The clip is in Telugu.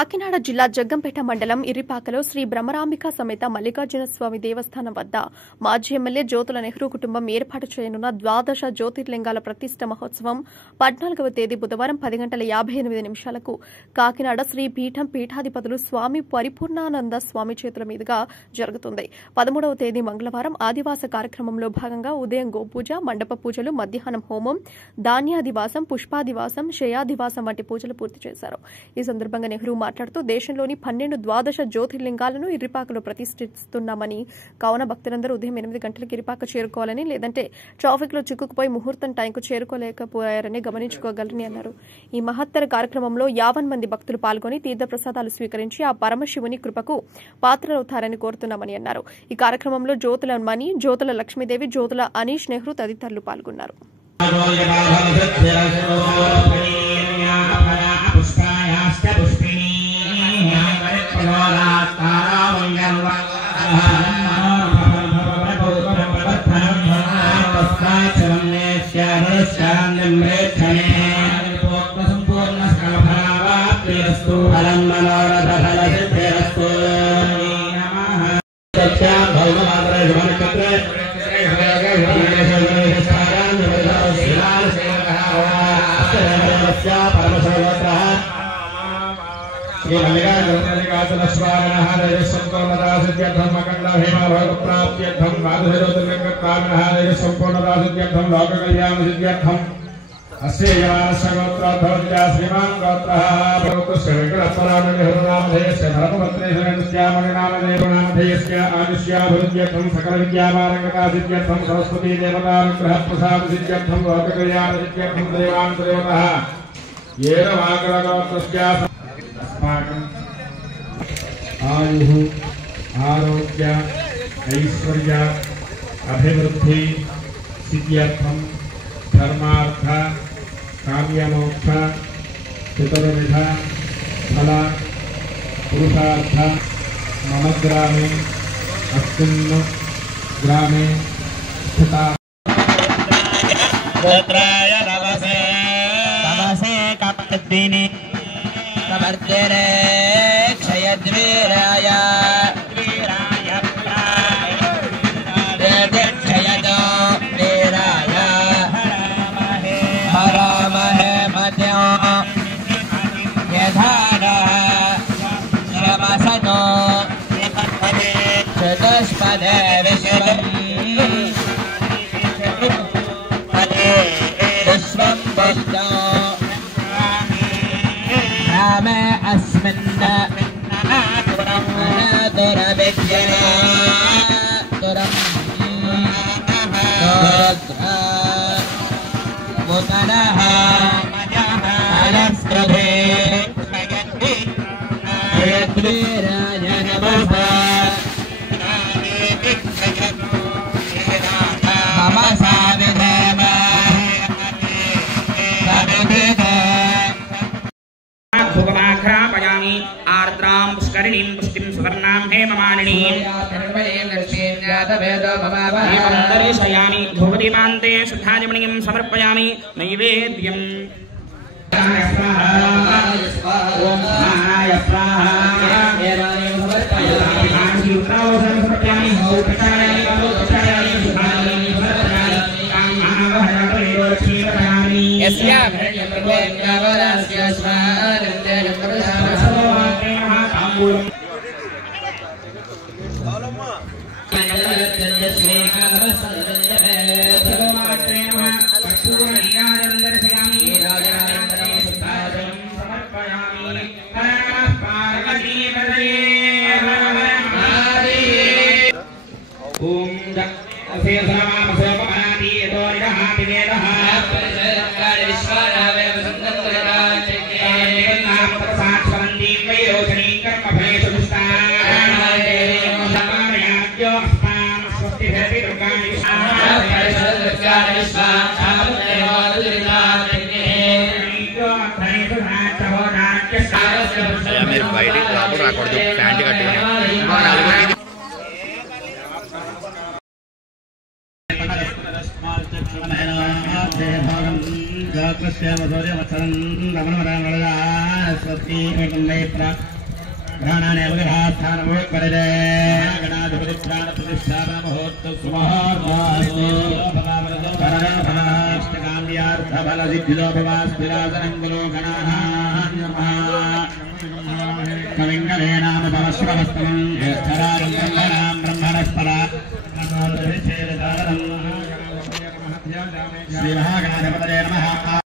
కాకినాడ జిల్లా జగ్గంపేట మండలం ఇర్రిపాకలో శ్రీ బ్రహ్మరాంబిక సమేత మల్లికార్జున స్వామి దేవస్థానం వద్ద మాజీ ఎమ్మెల్యే జ్యోతుల నెహ్రూ కుటుంబం ఏర్పాటు చేయనున్న ద్వాదశ జ్యోతిర్లింగాల ప్రతిష్ఠ మహోత్సవం 14వ తేదీ బుధవారం 10:58 కాకినాడ శ్రీ పీఠం పీఠాధిపతులు స్వామి పరిపూర్ణానంద స్వామి చేతుల మీదుగా జరుగుతుంది. 13వ తేదీ మంగళవారం ఆదివాస కార్యక్రమంలో భాగంగా ఉదయం గోపూజ, మండప పూజలు, మధ్యాహ్నం హోమం, ధాన్యాదివాసం, పుష్పాదివాసం, శయాదివాసం వంటి పూజలు పూర్తి చేశారు. ఈ సందర్భంగా నెహ్రూ మాట్లాడుతూ దేశంలోని 12 ద్వాదశ జ్యోతిర్లింగాలను ఇర్రిపాకలో ప్రతిష్ఠిస్తున్నామని, కావున భక్తులందరూ ఉదయం 8 గంటలకు ఇర్రిపాక చేరుకోవాలని, లేదంటే ట్రాఫిక్ లో చిక్కుకుపోయి ముహూర్తం టైంకు చేరుకోలేకపోయారని గమనించుకోగలరని అన్నారు. ఈ మహత్తర కార్యక్రమంలో 50 మంది భక్తులు పాల్గొని తీర్థప్రసాదాలు స్వీకరించి ఆ పరమశివుని కృపకు పాత్రలవుతారని కోరుతున్నామని అన్నారు. ఈ కార్యక్రమంలో జ్యోతుల మణి, జ్యోతుల లక్ష్మీదేవి, జ్యోతుల అనీష్ నెహ్రూ తదితరులు పాల్గొన్నారు. श्री मल्लिकार्जुन स्वामिनः संपूर्णदासिद्ध्यर्थम् अखण्ड हेमभोगप्राप्त्यर्थम् द्वादशज्योतिर्लिङ्गप्राप्तिः संपूर्णदासिद्ध्यर्थम् लोककल्याणसिद्ध्यर्थम् अस्य यमानस्य गोत्रोद्भवत्या श्रीमान् गोत्रः भवतु श्रीवेङ्कटपरामणिहरुनामधेयस्य धर्मपत्नीशरणस्यामणिनामधेयस्य आयुष्याभिवृद्ध्यर्थम् सकलविद्यापारङ्गतासिद्ध्यर्थम् सरस्वती देवतानुग्रहप्रसादसिद्ध्यर्थम् लोककल्याणसिद्ध्यर्थम् देवान्तर्योतः येन वाकरगोत्रस्य आयु आरोग्य ऐश्वर्य अभिवृद्धि सिद्ध्यर्थम धर्मार्थ काम्यमोक्ष चतुर्विध फल पुरुषार्थ मम ग्रामे अस्मिन् ग्रामे स्थिता गोत्राय नमसे कपद्दिनि समर्जने क्षयद्वीराय क्षयदो वीराय हरामहे मध्यो यथानः श्रमसनो चतुष्पदे विश्वम् विश्वं पुष्टो रामे अस्मिन् दुरविद्यना दुरं मुतनः अलस्त्रभे यद्वीराय नमः मम साविधेम भुगमाघ्रापयामि आर्द्रां पुष्करिणीं पुष्टिं सुवर्णां हेममालिनीं एवं दर्शयामि धूपदीपान्ते शुद्धादिमणिं समर्पयामि नैवेद्यम् మీరు బయటికి రాకూడదు, ప్యాంట్ కట్టుకుని जातस्य वसोदय वत्सरं रमणवरामणया स्वस्ति गणानेवग्रहास्थानमोत्परिदे गणाधिपतित्राणप्रतिष्ठापनमहोत्सवकाम्यार्थफलसिद्धिलोपवास्तिरासनं गुरो कविङ्गले नाम भवस्वस्तमं ज्येष्ठराजं ब्रह्मणां ब्रह्मणस्पदा श्रीमहागणाधिपतये नमः।